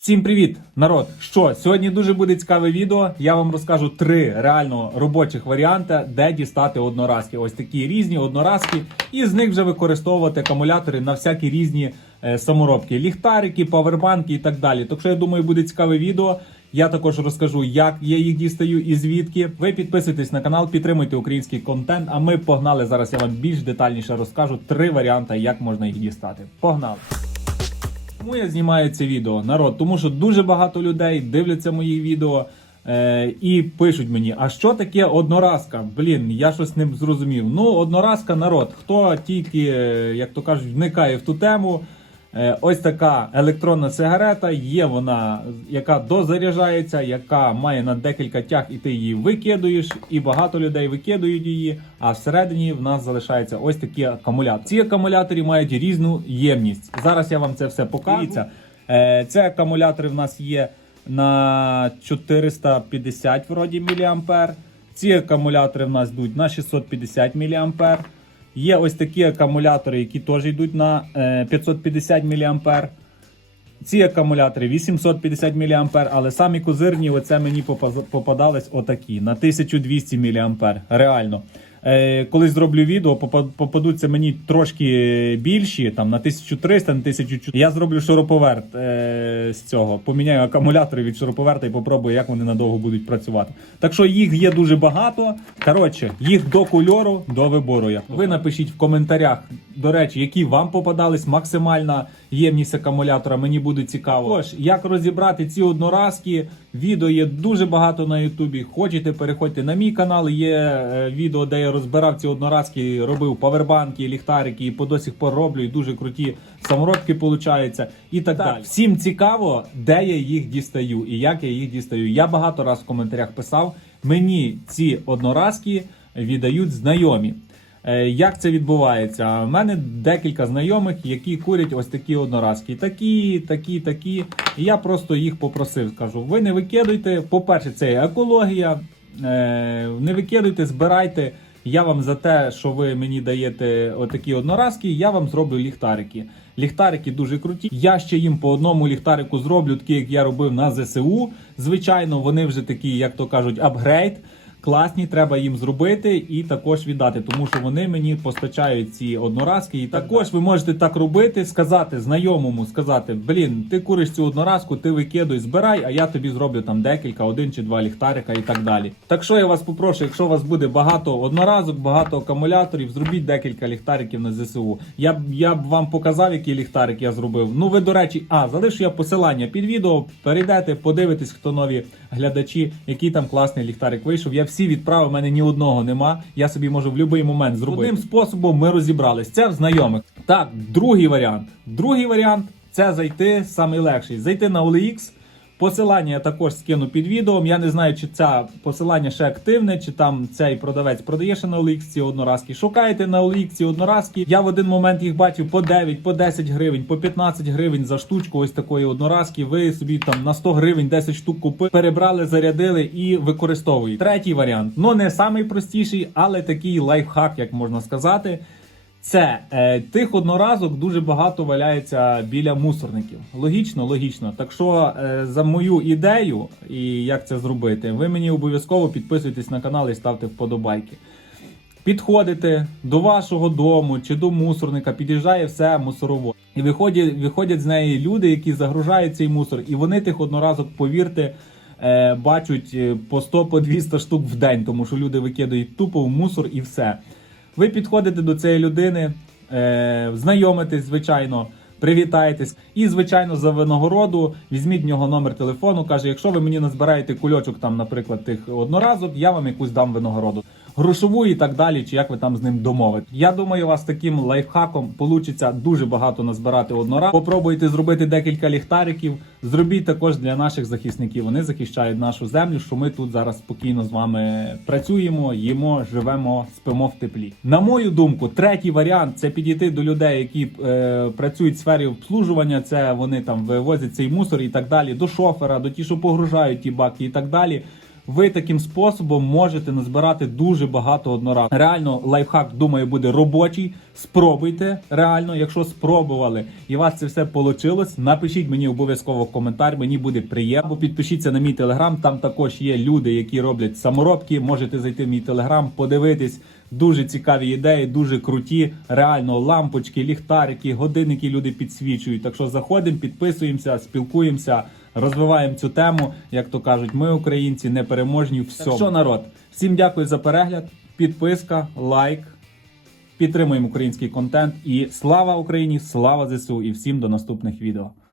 Всім привіт, народ! Що сьогодні дуже буде цікаве відео. Я вам розкажу три реально робочих варіанти, де дістати одноразки. Ось такі різні одноразки, і з них вже використовувати акумулятори на всякі різні е, саморобки, ліхтарики, павербанки і так далі. Так що я думаю, буде цікаве відео. Я також розкажу, як я їх дістаю і звідки. Ви підписуйтесь на канал, підтримуйте український контент. А ми погнали зараз. Я вам більш детальніше розкажу три варіанти, як можна їх дістати. Погнали! Чому я знімаю це відео, народ? Тому що дуже багато людей дивляться мої відео е, і пишуть мені, а що таке одноразка? Блін, я щось не зрозумів. Ну, одноразка, народ, хто тільки, е, як то кажуть, вникає в ту тему. Е, ось така електронна сигарета, є вона, яка дозаряджається, яка має на декілька тяг, і ти її викидуєш, і багато людей викидують її. А всередині в нас залишається ось такі акумулятори. Ці акумулятори мають різну ємність. Зараз я вам це все покажу. Це акумулятори в нас є на 450 вроді міліампер. Ці акумулятори в нас йдуть на 650 міліампер. Є ось такі акумулятори, які теж йдуть на е, 550 мА. Ці акумулятори 850 мА, але самі козирні, оце мені попадались отакі на 1200 мА. Реально. Е, коли зроблю відео, попадуться мені трошки більші, там на 1300, на 1400. Я зроблю шуруповерт е, з цього. Поміняю акумулятори від шуруповерта і попробую, як вони надовго будуть працювати. Так що їх є дуже багато. Коротше, їх до кольору, до вибору. Як ви напишіть в коментарях, до речі, які вам попадались максимальна ємність акумулятора. Мені буде цікаво. Тож, як розібрати ці одноразки. Відео є дуже багато на Ютубі. Хочете, переходьте на мій канал. Є е, відео, де я розбирав ці одноразки, робив павербанки, ліхтарики, і по до сих пор роблю. І дуже круті саморобки получаються. І так, далі. Всім цікаво, де я їх дістаю і як я їх дістаю. Я багато раз в коментарях писав. Мені ці одноразки віддають знайомі. Е, Як це відбувається? У мене декілька знайомих, які курять ось такі одноразки. Такі, такі, такі. І я просто їх попросив. Кажу, ви не викидуйте. По-перше, це екологія. Е, Не викидуйте, збирайте. Я вам за те, що ви мені даєте отакі одноразки, я вам зроблю ліхтарики. Ліхтарики дуже круті. Я ще їм по одному ліхтарику зроблю, такі як я робив на ЗСУ. Звичайно, вони вже такі, як то кажуть, апгрейд. Класні, треба їм зробити і також віддати, тому що вони мені постачають ці одноразки. І також ви можете так робити, сказати знайомому, сказати: блін, ти куриш цю одноразку, ти викидуй, збирай, а я тобі зроблю там декілька, один чи два ліхтарика і так далі. Так що я вас попрошу, якщо у вас буде багато одноразок, багато акумуляторів, зробіть декілька ліхтариків на ЗСУ. Я б я б вам показав, який ліхтарик я зробив. Ну ви, до речі, а залишу я посилання під відео. Перейдете, подивитесь, хто нові глядачі, який там класний ліхтарик вийшов. Я всі відправи в мене ні одного нема. Я собі можу в будь-який момент зробити. Одним способом ми розібрались. Це в знайомих. Так, другий варіант. Другий варіант це зайти самий легший. Зайти на OLX. Посилання я також скину під відео. Я не знаю, чи це посилання ще активне, чи там цей продавець продає ще на OLX одноразки. Шукайте на OLX одноразки. Я в один момент їх бачив по 9, по 10 гривень, по 15 гривень за штучку ось такої одноразки. Ви собі там на 100 гривень 10 штук купили, перебрали, зарядили і використовуєте. Третій варіант. Ну не найпростіший, але такий лайфхак, як можна сказати. Це е, тих одноразок дуже багато валяється біля мусорників. Логічно, логічно. Так що е, за мою ідею і як це зробити, ви мені обов'язково підписуйтесь на канал і ставте вподобайки. Підходите до вашого дому чи до мусорника, під'їжджає все мусоровоз. І виходять, виходять з неї люди, які загружають цей мусор, і вони тих одноразок, повірте, е, бачать е, по 100 по 200 штук в день, тому що люди викидають тупо в мусор і все. Ви підходите до цієї людини, е, знайомитесь, звичайно, привітаєтесь. І, звичайно, за винагороду візьміть в нього номер телефону. Каже, якщо ви мені назбираєте кульочок, там, наприклад, тих одноразок, я вам якусь дам винагороду. Грошову і так далі, чи як ви там з ним домовите. Я думаю, у вас таким лайфхаком получиться дуже багато назбирати однораз. Попробуйте зробити декілька ліхтариків. Зробіть також для наших захисників. Вони захищають нашу землю, що ми тут зараз спокійно з вами працюємо, їмо, живемо, спимо в теплі. На мою думку, третій варіант це підійти до людей, які е, працюють в сфері обслужування. Це вони там вивозять цей мусор і так далі, до шофера, до ті, що погружають ті баки і так далі. Ви таким способом можете назбирати дуже багато одноразово. Реально, лайфхак, думаю, буде робочий. Спробуйте реально, якщо спробували і вас це все вийшло, напишіть мені обов'язково коментар, мені буде приємно. Або підпишіться на мій телеграм. Там також є люди, які роблять саморобки. Можете зайти в мій телеграм, подивитись. Дуже цікаві ідеї, дуже круті. Реально лампочки, ліхтарики, годинники люди підсвічують. Так що заходимо, підписуємося, спілкуємося, розвиваємо цю тему. Як то кажуть, ми українці непереможні в всьому. Так що, народ, всім дякую за перегляд, підписка, лайк. Підтримуємо український контент і слава Україні! Слава ЗСУ і всім до наступних відео.